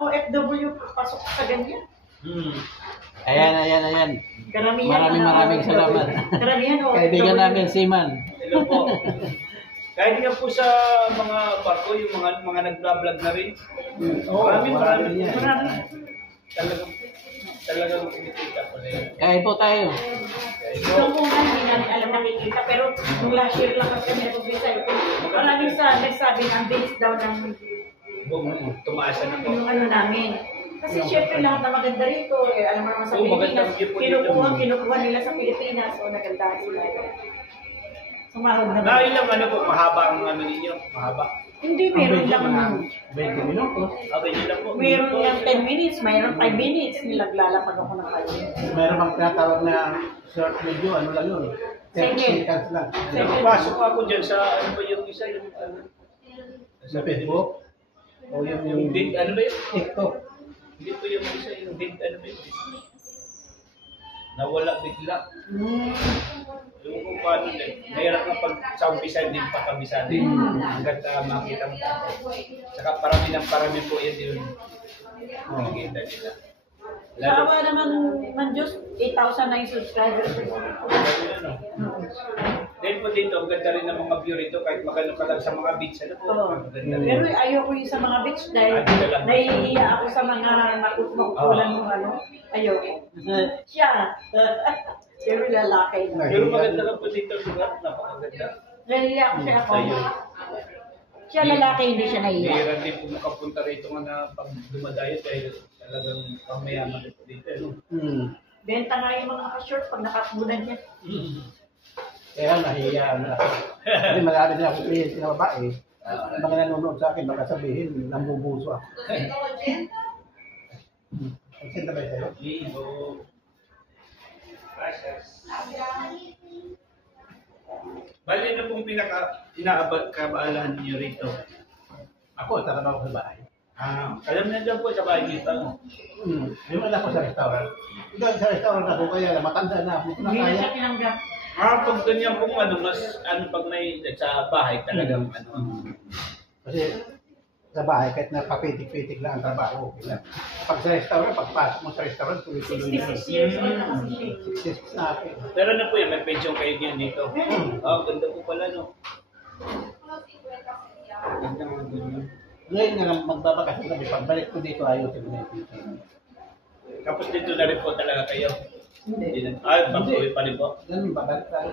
OFW, pasok sa ganyan. Ayan. Karamihan. Maraming salamat. Karamihan OFW. Kaibigan namin, Seaman. Hello po. Kahit nga po sa mga barko, yung mga nag-vlog na rin. Marami. Talagang kinikita po na yun. Kain po tayo. Ito po nga, hindi namin alam nakikita, pero nung last year lang kasi nag-umpisa. Maraming nagsabi ng bilis daw ng Tumaasa na po. yung ano namin. Kasi syempre lahat na maganda rito, alam mo naman sa Pilipinas, kinukuha nila sa Pilipinas, o naganda sila. Sumahod na. Ilang po, mahaba ang ano ninyo? Mahaba? Hindi, meron lang. 20 minutos. Okay, yun lang po. Meron lang 10 minutes, mayroon 5 minutes. Nilaglalapag ako ng kayo. Meron bang tinatawag na short video, ano lang yun? 10 seconds lang. Pasok ako dyan sa, ano ba yung isa, yung Sa Facebook? O yung ano ba yun? TikTok? Hindi po yung isa, yung ano ba yun? Nawala bigla. Yung kung paano din. Nahirap na pag sa umpisa, hindi pa kabisa din. Hanggang makita mo. Saka parami po yan yun. Nakikita nila. Sawa naman Diyos, 8,000 na yung subscribers. Dahil po dito, ang ganda rin ng mga view rito, kahit magano ka lang sa mga beach. Ano po? Pero ayoko yung sa mga beach dahil nahihiya ako sa mga makukulan mo ano. Ayoko. Siya. Pero lalaki. Pero maganda lang po dito, lugar. Napakaganda. Nahihiya ako siya ako. Siya lalaki, hindi siya nahihiya. Hihira din po makapunta rito nga na pag dumadayo dahil talagang pamayaman ito dito. Benta nga yung mga short pag nakatbunan niya. Kaya nahiya na. Kasi marami na akong kliyente na babae. Mga nanonood sa akin, baka sabihin, nambubuso ako. Ang senda ba sa'yo? Bali na pong pinaka-inaabot-kabaalahan niyo rito. Ako, tatrabaho ko sa bahay. Alam na dyan po sa bahay dito. Yung anak ko sa restaurant. Doon sa restaurant ako, kaya matanda na. Hindi ko na Hindi na kaya. siya tinanggap. Pag ganyan pong mas pag may sa bahay talagang Kasi sa bahay, kahit na papitik-pitik lang ang trabaho, okay lang. Pag sa restaurant, pagpasok mo sa restaurant, tuloy-tuloy na. 66 years old na kasi siya. 66 na akin. Pero na po yan, may pension kayo niyan dito. Ganda po pala, no? Ganda nga ganyan. Ngayon nga magbabakasyon kami, pagbalik ko dito, ayusin mo na yung pizza. Tapos dito na rin po talaga kayo. Hindi. Pag-uwi pa rin po. Ganun, babalik tayo.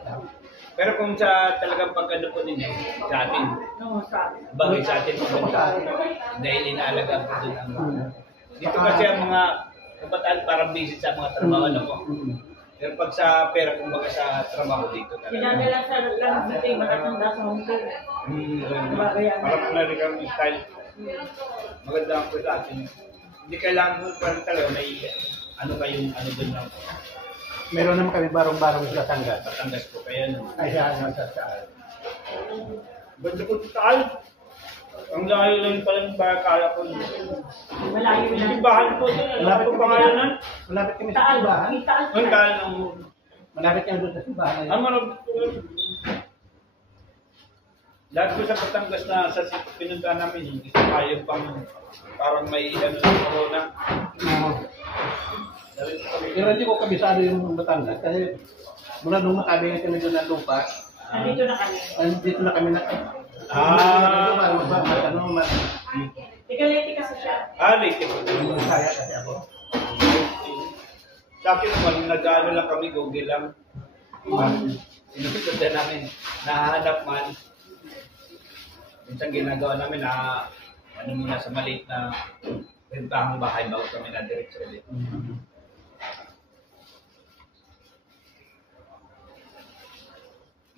Pero kung sa talagang pag-ano po ninyo, sa atin, No, sabi. bagay sa atin, dahil inaalagaan po din ang dito kasi ang mga kabataan parang busy sa mga trabaho na po. Pero pag sa pera, kumbaga sa trabaho dito talaga. Pinadala sa lang dito, matatanda sa home care. Parang meron kang style. Maganda ang po sa atin. Hindi kailangan mo parang talaga may ano kayong ano doon lang po. Meron naman kami barong-barong sa Tangas. Patangas po kaya no. Ay, sa saan. Banda ko taal. Ang layo lang pala ng kaya ko. Malayo na. Ibahan po doon. Wala po pangalan. Malapit kami sa Taal. simbahan. Taal. Ang taal ng... Malapit kami doon sa simbahan. Ang mga... Lahat ko sa Batangas na sa pinunta namin, yung isa kayo pang parang may ano ng corona. Pero hindi ko kabisado yung Batangas kasi mula nung makabingan kami doon ng lupa, Nandito na kami. dito na kami na... Tigaliti kasi siya. Late po. Kaya kasi ako. Sa akin naman, nag-ano lang kami, Google lang. Sinusundan namin, nahanap man. Minsan ginagawa namin na ano muna sa maliit na rentahang bahay bago kami na diretso ulit.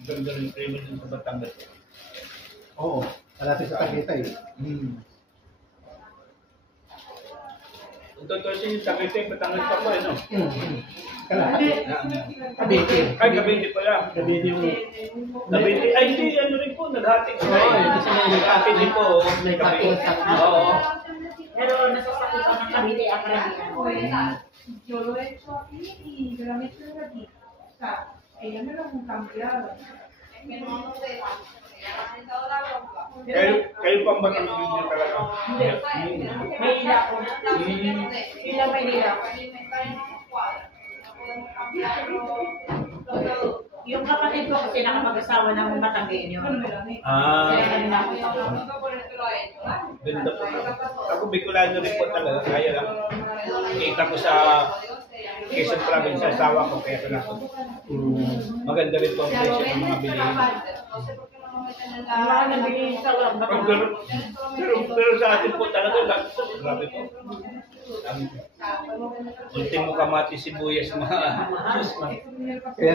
Ganda rin primo dun sa Batangas. Oo, malapit sa Tagaytay. Kung totoo siya yung Tagaytay, Batangas pa po, ano? Kalahati. Kabiti. Ay, Cavite pala. Kabiti yung... Cavite. Ay, hindi, ano rin po, naghatik sila. hindi sila Naghatik din po. May Cavite. kakil. Oo. Pero nasasakupan ng Cavite ang karamihan. Yo lo he hecho aquí y yo la mezclo aquí. O sea, ella me lo han cambiado. Es que no, no te da. Kayo pang batang video talaga. Hindi. Maynila ako. Sila Maynila. Yung kapatid ko kasi nakapag-asawa ng Batanggenyo. Kaya kanina ako sa Ganda po. Ako Bicolano rin po talaga. Kaya lang. Kita ko sa Quezon Province, sa asawa ko. Kaya ko maganda rin po ang presyo ng mga bilihin. mga nabili sa Batanggenyo. Pero sa atin po talaga, grabe po. Ang ultimo kamati sibuyas mga Kaya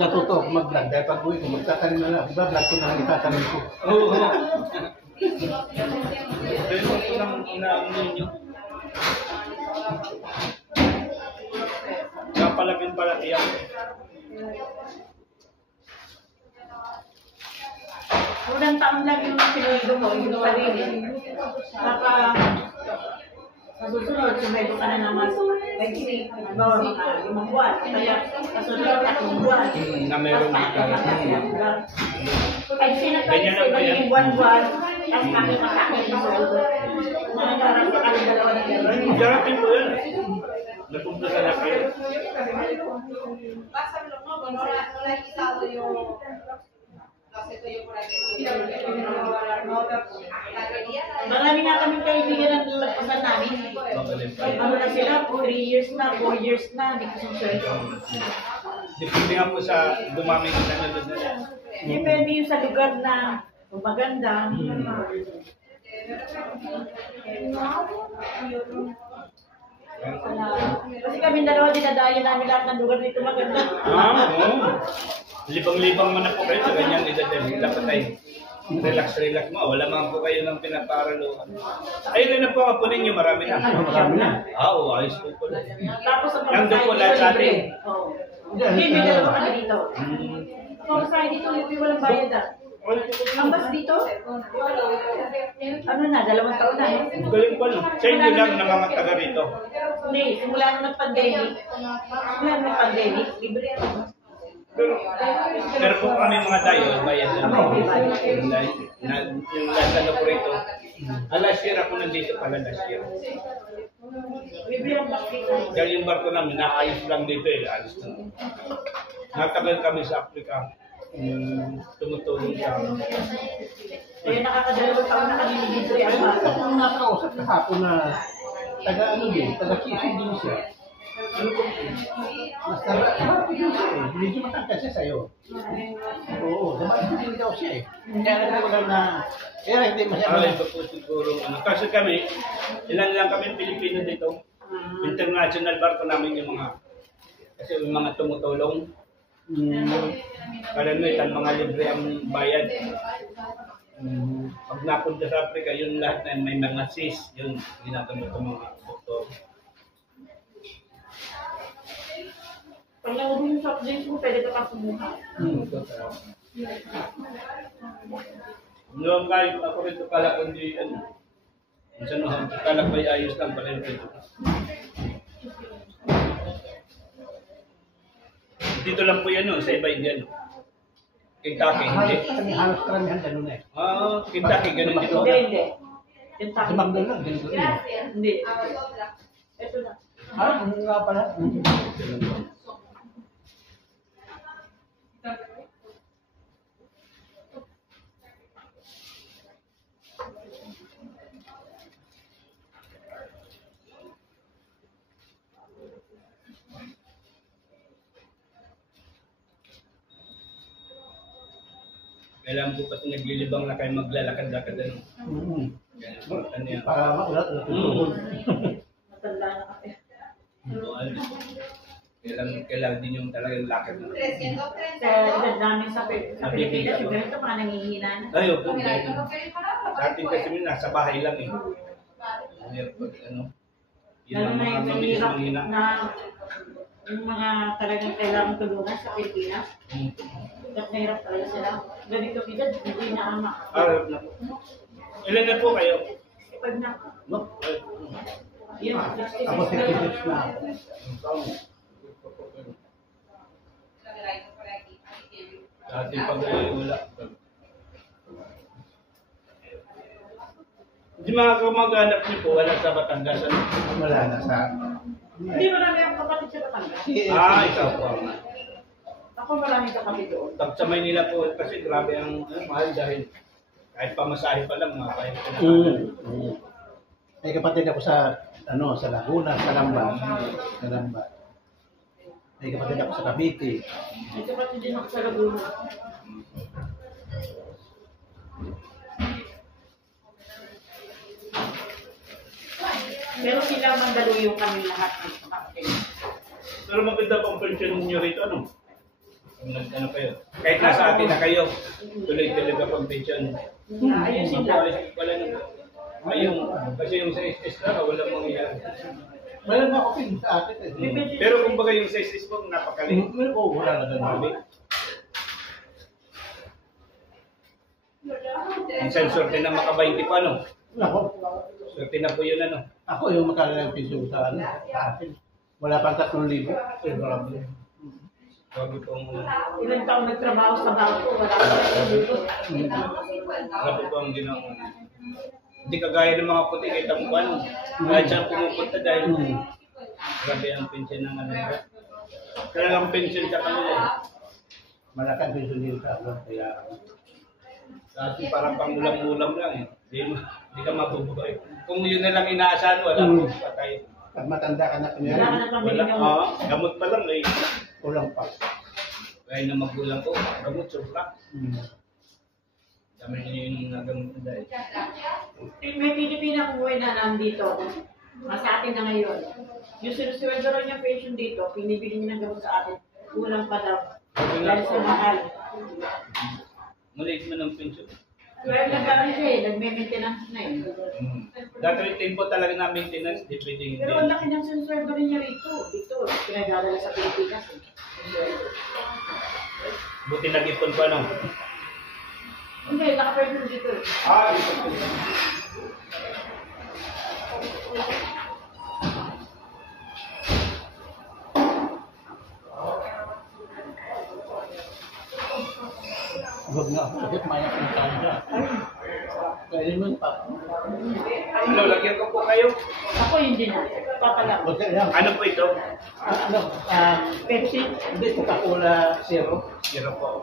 natuto ako mag-vlog. Dahil pag uwi ko, magtatanim na lang. Diba, vlog ko na lang itatanim ko. Oo. Pero ito lang inaangin nyo. Kapalagin pala tiyak. Unang taon lang yung sinundo mo, yung sarili. Baka sa susunod, sumedo ka na naman. Like, bawa mga 5 buwan. Kaya kasunod na 3 buwan. Na meron dito. Ay, sinatayin sa magiging 1 buwan, ang kakit-kakit na susunod. Nangarap ka kami 2 na gano'n. Jarapin po yan. Nagpunta na kayo. Marami nga kami kaibigan ng lalagpasan namin. Ano na sila, 3 years na, 4 years na, hindi ko susunod. Depende nga po sa dumami ng nanonood na yan. Depende yung sa lugar na maganda. Kasi kami dalawa, dinadaya namin lahat ng lugar dito maganda. Oo. Libang-libang man na po kayo sa ganyang edad din. Dapat ay relax mo. Wala man po kayo ng pinaparalo. Ayun na po ang po ninyo, marami na. Marami na. Oo, ayos po po. Tapos ang Nandun po lahat sa atin. Oo. Hindi, may dalawa kami dito. Pamasahe dito, hindi walang bayad ah. Ang bus dito? Ano na, 2 taon na. Galing pa no. Sa inyo lang na mga taga rito. Hindi, simula nung nag-pandemic. Libre ako. Pero po kami mga tayo, bayad na. Yung last ano po rito. Last year ako nandito pala last year. Libre ang bus dito. Dahil yung barko namin, naayos lang dito eh. Alis na. Natagal kami sa Africa. Tumutulong sa amin. Kaya nakaka-2 taon na kami libre ang bus. Kung nakausap kahapon na taga Quezon din siya. Ano po? Mas taga din siya eh. Medyo matangkad siya sa'yo. Oo, din daw siya eh. Kaya alam ko lang na, kaya hindi masyado. Ito po siguro. Kasi kami, ilan lang kami Pilipino dito. International barko namin yung mga, kasi yung mga tumutulong. Alam mo, itang mga libre ang bayad. Pag napunta sa Africa, yun lahat na may mga sis, yun ginagamit ng mga doktor. Pag naubos yung soft drinks mo, pwede ka pa kumuha. Noong kahit ako rito kala kundi ano, minsan kala ko ay ayos lang pala rito. Dito lang po yan, no? Sa iba hindi ano. Kentucky, hindi. Halos karamihan ganun eh. Kentucky, ganun dito. Hindi. Sa Magdal lang, ganito rin. Hindi. Ito na. Ano nga pala? Kailangan po pati naglilibang na kayo maglalakad-lakad ano. Ano yan? Para makulat na tutulog. Matanda na kasi. Kailangan din yung talagang lakad na. Sa edad namin sa Pilipinas, yung ganito mga nangihina na. Ayaw po. Sa atin kasi nasa bahay lang eh. Ano? Yun Lalo ang na mga yung mabilis mahirap manghina. na yung mga talagang kailangan tulungan sa Pilipinas. At mahirap talaga sila. Ganito edad, hindi na ama. Arap na po. Ilan na po kayo? Pag na, No? yun, Ako 66 na. Sa ating pag-uwi wala. Di mga kamag-anak niyo po, wala sa Batangas. Ano? Wala na sa... Hindi marami ang kapatid sa Batangas. Ikaw po. Ako maraming kapatid doon. Tapos sa Maynila po, kasi grabe ang mahal dahil kahit pamasahe pa lang, mga kahit May kapatid ako sa sa Laguna, sa Lamba. Sa Lamba. May kapatid ako sa Cavite. May kapatid din ako sa Laguna. Pero sila Mandaluyong kami lahat ng kapatid. Pero maganda pang pensyon niyo rito, ano? Ano kayo? Kahit nasa atin na kayo, tuloy-tuloy ka pang pensyon. Ayun sila. Wala na. Ayun, kasi yung sa SS na, walang mangyayari. Wala na ako pin sa atin eh. Pero kumbaga yung sa SS po, napakalit. Wala na doon. Ang swerte na maka-20 pa, no? Ako, Swerte na po yun, ano? ako yung magkakalang pisyo sa atin. Wala pang 3,000. Grabe. Grabe pong... Ilang taon nagtrabaho sa bangko, wala akong dito. Grabe po ang ginawa. Hindi kagaya ng mga puti, kita mo ba, no? Kahit siya pumupunta dahil grabe ang pensyon ng ano. Talagang pensyon sa kanila. Malaking pisyo din sa atin. Kaya, Kasi parang pangulam-ulam lang eh. Hindi ka mabubuhay. Kung yun na lang inaasahan, wala mo patay. pag matanda ka na Wala ka kunyari, na pambili Wala, ng... gamot pa lang eh. kulang pa. Kaya na magulang ko, gamot, sobra. Hmm. Dami niyo yung nagamot na dahil. May Pilipina kumuwi na nandito. Sa atin na ngayon. Yung sinusuweldo raw niya pension dito, pinibili niya ng gamot sa atin. Kulang pa daw. Dahil sa mahal. Maliit mo ng pensyon. Well, nagkaroon siya eh. Nagme-maintenance na eh. Dati yung tempo talaga na maintenance, di pwedeng hindi. Pero ang laki ng sinusuweldo rin niya rito. Dito, pinagdadala sa Pilipinas eh. Buti nag-ipon pa, no? Hindi, naka-pension dito eh. Ipon. Huwag nga ako, sakit maya kung saan ka. Pwede mo pa. Ano, lagyan ko po kayo. Ako hindi na. Papala. Huwag ka lang. Ano po ito? Ano, Pepsi. hindi, Coca-Cola Zero. Zero po.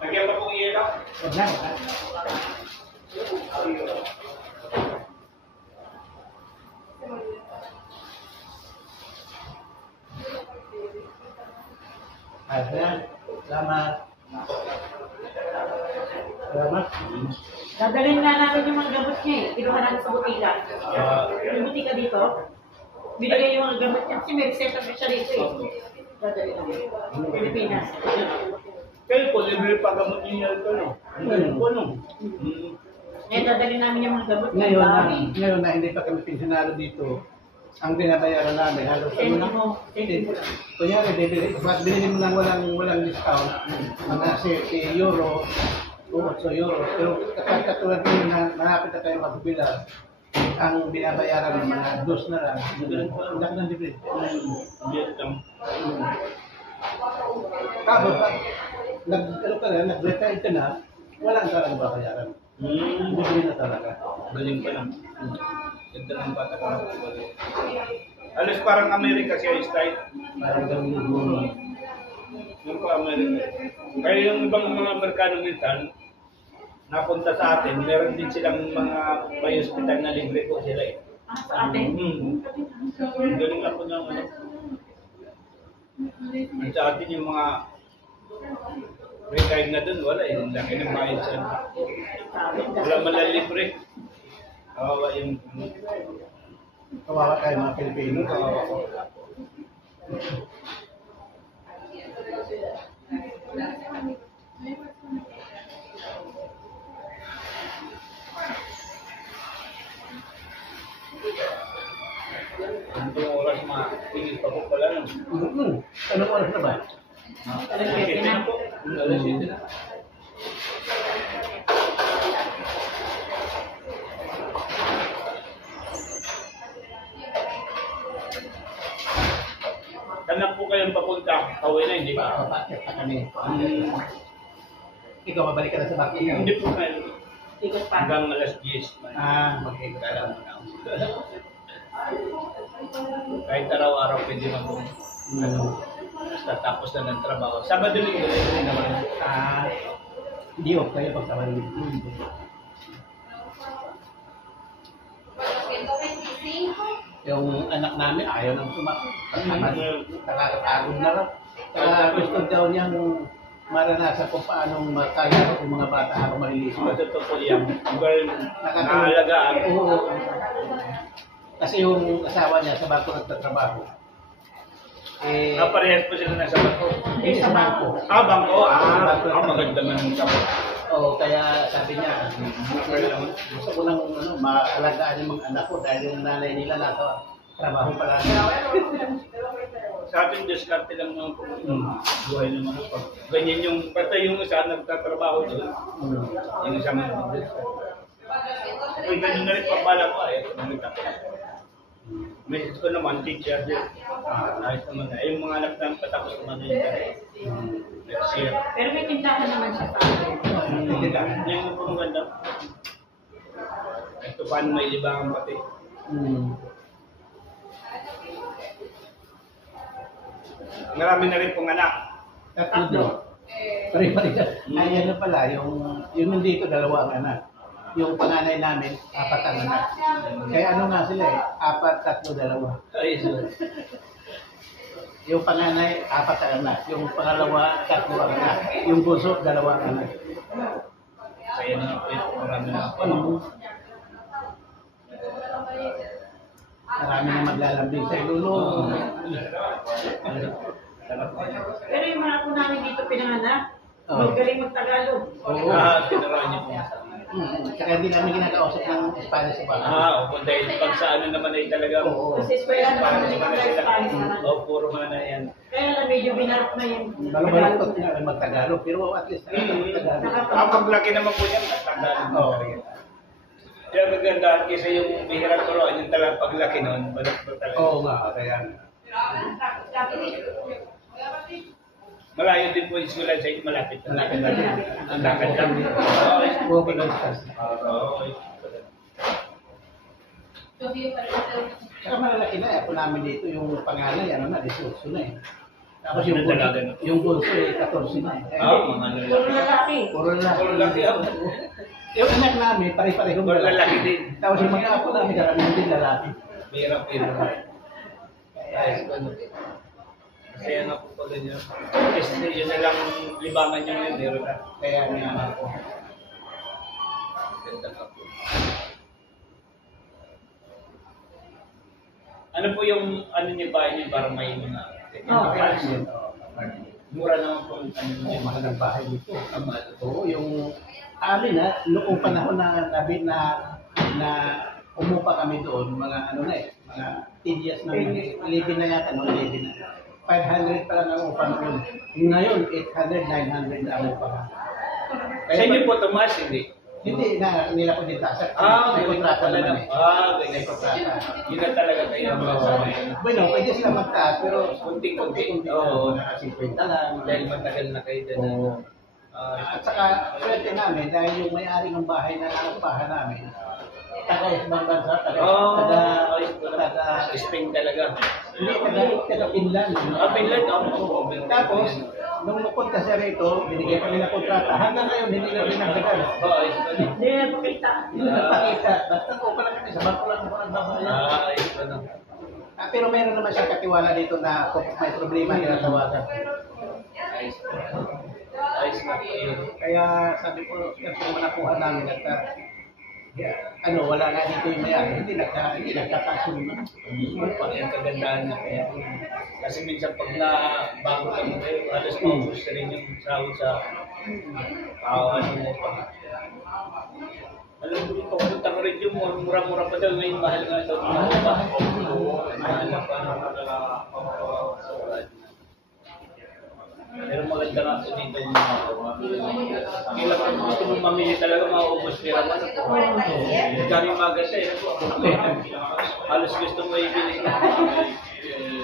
Lagyan pa po yelo. Huwag na, ha? Ayan, salamat. Salamat. Dadalhin nga natin yung mga gamot niya eh. Kinuha natin sa butika. Yung butika dito, binigay yung mga gamot niya. Kasi may reseta siya dito eh. Dadalhin natin. Pilipinas. Kayo po, libre pa gamot niyo ito, no? Ano po, no? Ngayon dadalhin namin yung mga gamot niya. Ngayon na hindi pa kami pensionado dito, ang binabayaran namin, halos Send mo. kunyari, binili mo lang walang discount, mga si euro, o 8 euro, pero katulad nyo na malapit na tayo magbila, ang binabayaran ng mga dos na lang, ang laki ng difference. Tapos, nag-retire ka na, walang talagang babayaran. Bibili na talaga. Galing pa lang. Ganda ng bata ka na po. Alos parang Amerika siya style. Parang gawin Yung pa Amerika. Kaya yung ibang mga Amerikano minsan, napunta sa atin, meron din silang mga may hospital na libre po sila eh. Sa atin? Galing lang po ng ano. At sa atin yung mga retired na dun, wala eh. Laki ng bayad sa wala man lang libre. Kawawa yung kawawa tayo mga Pilipino. Anong oras mapigil pa po pala nun? Anong oras na ba? Alas 7 na. Alas 7 na. Saan po kayong papunta? Pauwi na, hindi ba? Bakit pa kami? Ikaw, mabalik ka na sa barko. Hindi po kayo. Ikot pa. Hanggang alas 10. Mag-ikot ka lang. Kahit araw-araw pwede mag basta tapos na ng trabaho. Sabado linggo rin naman. Hindi off kayo pag sa Manila. Yung anak namin ayaw nang sumakot. Nakakapagod na lang. Gusto daw niyang maranasan kung paano makaya yung mga bata habang malilis. Totoo po yan. Nakahalagaan. Oo. Kasi yung asawa niya sa barko nagtatrabaho. Parehas po sila nasa bangko. Hindi sa barko. Bangko. Maganda man ang kapot. Oo, kaya sabi niya, gusto ko nang maalagaan yung mga anak ko dahil yung nanay nila nasa trabaho pala. Sa atin, diskarte lang naman po. Buhay naman po. Ganyan yung, basta yung isa nagtatrabaho doon. Yung isa man. Uy, ganyan na rin pambala ko message ko naman, teacher din. Ayos naman na. Yung mga anak namin patapos naman na yun. Next year. Pero may tindahan naman siya sa akin. Yung po maganda. Ito paano may libangan pati. Marami na rin pong anak. Tatlo. Pare-pare. Ay, ano pala, yung nandito, dalawa ang anak. Yung panganay namin, 4 ang anak. Kaya ano nga sila 4, 3, 2. Ay, Yung panganay, 4 ang anak. Yung pangalawa, 3 ang anak. Yung bunso, 2 ang anak. kaya na po ito. Marami na po. Marami na maglalambing sa ilulo. Pero yung mga po namin dito pinanganak, Oo. magaling mag-Tagalog. Oo. Tinarahan niyo po. Saka hindi namin kinakausap ng Spanish sa bahay. Opo, dahil pag sa ano naman ay talaga. Oo. Kasi eskwela naman Parang hindi naman mga sila. Spanish naman. Puro mga na yan. Kaya lang medyo binarap na yung Balong-balong nga mag-Tagalog, pero at least Tagalog. Paglaki naman po yan, nagtandaan mo talaga. Kaya maganda, kasi yung bihirang turuan, yung talagang paglaki nun, balak mo talaga. Oo nga, kaya. Malayo din po yung eskwela sa inyo, malapit. Malapit na din. Ang lakad lang. Walking distance. Saka malalaki na, ako namin dito, yung panganay, 18 na eh. Tapos yung bunso 14 na eh. Mga puro lalaki. Puro lalaki. Puro lalaki ako. Yung anak namin, pare-pareho Puro lalaki din. Tapos yung mga apo namin, karamihan din lalaki. Hirap yun. Ayos ba no? Masaya nga po pala niya. Kasi yun na lang libangan niyo ngayon, meron na. Kaya nga ako. Ganda ka po. Ano po yung ano niyo ba niyo para may mga mura naman po ang ano niyo. Mahal ng bahay dito. Oo, yung amin na, noong panahon na umupa kami doon, mga ano na mga 10 years na, 11 na yata, 11 na. 500 pa lang ang upa noon. Ngayon, 800, 900 na ang upa. Sa inyo po tumaas, hindi? Hindi na nila po din tasak. May ganyan kontrata pala naman eh. ganyan. May kontrata. Yun na talaga kayo ang mga sabi. Bueno, pwede sila magtaas, pero Kunti-kunti. Oo, naka 50 lang. Dahil matagal na kayo dyan. Oo. At saka, swerte namin, dahil yung may-ari ng bahay na naupahan namin, taga-ibang bansa, Spain talaga. hindi, taga-Finland. Finland, Tapos, nung napunta siya rito, binigay pa nila kontrata. Hanggang ngayon, hindi na pinagdagan. Hindi na pakita. Hindi na nagpakita. Basta ko pa lang kami, sa barko lang ako nagbabayad. Pero meron naman siya katiwala dito na kung may problema, tinatawagan. Ayos na po yun. Kaya sabi ko, yan po manakuha namin at wala nga dito yung mayari, hindi nagkakasunod na. Yung kagandahan na kaya. Kasi minsan pag bago lang kayo, halos maubos na rin yung sahod sa kawan mo pa. Alam mo, pagpunta ko rin yung mura-mura pa daw, ngayon mahal nga daw. Mahal na pa. Pero maganda nga po dito yung kailan kung gusto mong mamili talaga, mauubos nila man. Dami maganda eh. Halos gusto mo ibili ka.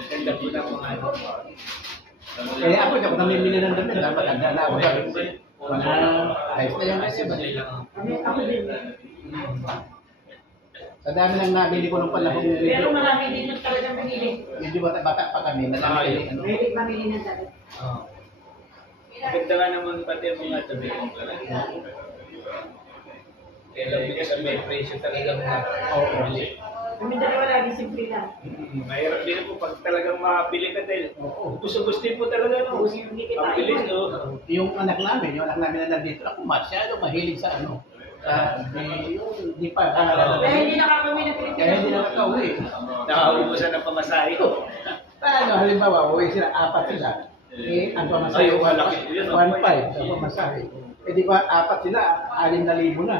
Ganda po na mga ano. Kaya ako, hindi ako namimili ng damit, matanda na ako. Ayos na yan kasi ba? Ako din. Sa dami lang nabili ko nung panahon. Pero marami din yung talagang mahilig. Medyo bata pa kami. Madami ano. Mahilig mamili ng damit. Ganda nga naman pati ang mga tabi. Kaya lang bigas ang may presyo talagang Kami dalawa lagi simple lang. mahirap din po pag talagang mapili ka dahil gusto-gusto po talaga no. Hindi kita Ang bilis no. Yung anak namin na nandito, ako masyado mahilig sa ano. Di pa. Kaya hindi nakakawin ng Pilipinas. Kaya hindi nakakauwi. Nakaubusan ng pamasahe ko. Ano, halimbawa, uwi sila, apat sila. Ang pamasahe, Ay, malaki yun, 1.5 ang pamasahe. Di ba, apat sila, 6,000 na.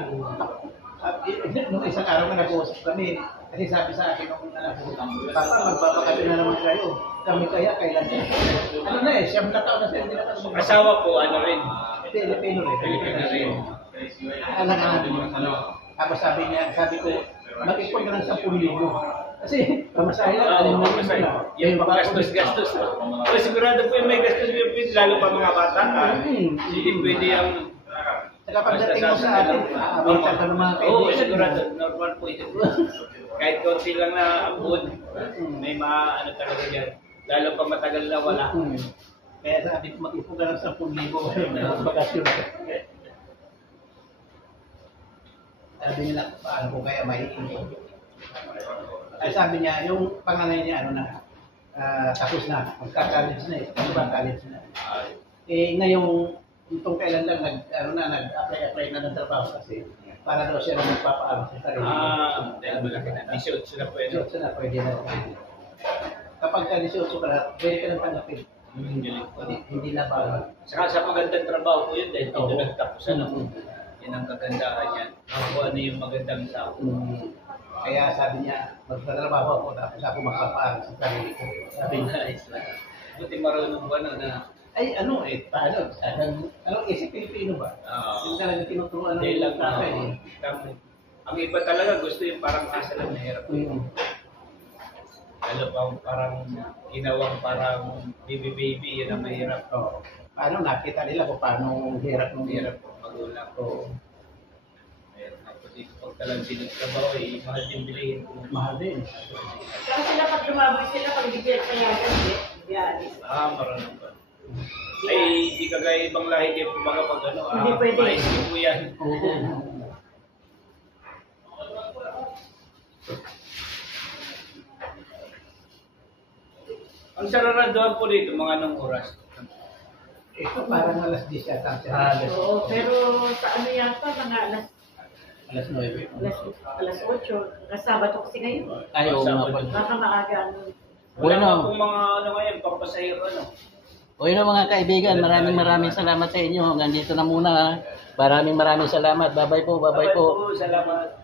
Nung isang araw na nag-uusap kami, kasi sabi sa akin nung anak ko, Papa, magbabakasyon na naman kayo. Kami kaya, kailan na? Ano na eh, 7 na taon na sila, hindi na tayo magbabakasyon. Asawa ko ano rin. Pilipino rin. Pilipino rin. Anak namin yung ano. Tapos sabi ko, mag-ipon ka ng 10,000. Kasi, pamasahe lang, alam mo Pamasahe. na. Yung gastos. Pero sigurado po yung may gastos yung lalo pa mga bata. Hindi pwede yung Saka pagdating mo sa atin, aabitan ka ng mga kaibigan. Oo, sigurado. Normal po ito. Kahit konti lang na ambon, may mga ano talaga yan. Lalo pa matagal na wala. Kaya sabi ko, mag-ipon ka ng 10,000 na bakasyon. Sabi nila, paano ko kaya mahihingi? Ay sabi niya, yung panganay niya, ano na, tapos na, magka-college na eh. Ano ba, college na? Ngayong, itong kailan lang, nag-apply na ng trabaho kasi para daw siya na magpapaalam sa sarili. Dahil malaki na. 18 sila pwede. 18 na, pwede na. Kapag ka 18 ka na, pwede ka nang tanggapin. Hindi na ba? Saka sa magandang trabaho ko yun dahil dito nagtapos ano. Yan ang kagandahan niyan. Ako ano yung magandang tao. Kaya sabi niya, magtatrabaho ako tapos ako magpapaalam sa sarili ko. Sabi niya, Buti marunong ba na ay ano paano? Anong isip Pilipino ba? Yung talaga tinuturuan ng lang tatay. ang iba talaga gusto yung parang asa lang mahirap. Lalo pa parang ginawang parang baby, yun ang mahirap. Paano nakita nila kung paano hirap ng Mahirap po magulang. Mahirap na po dito pag talagang sinagtrabaho mahal din bilihin. Mahal din. Saka sila pag lumaboy sila, pag bigyan kaya hindi. Bialis. Marunong pa. Ay, di kagaya ibang lahi din po mga pag ano. Hindi pwede. Maisip po yan. Ang sararandoan po dito, mga anong oras? Ito parang alas 10 yata. Oo, pero sa ano yata, mga Alas 9. alas 8. Kasabado kasi ngayon. Ayaw nga pa. Baka maaga ano. Wala Bueno. pa pong mga ano ngayon, pampasahiro ano. O yun mga kaibigan, maraming salamat sa inyo. Hanggang dito na muna. Maraming salamat. Bye-bye po, bye-bye po. Salamat.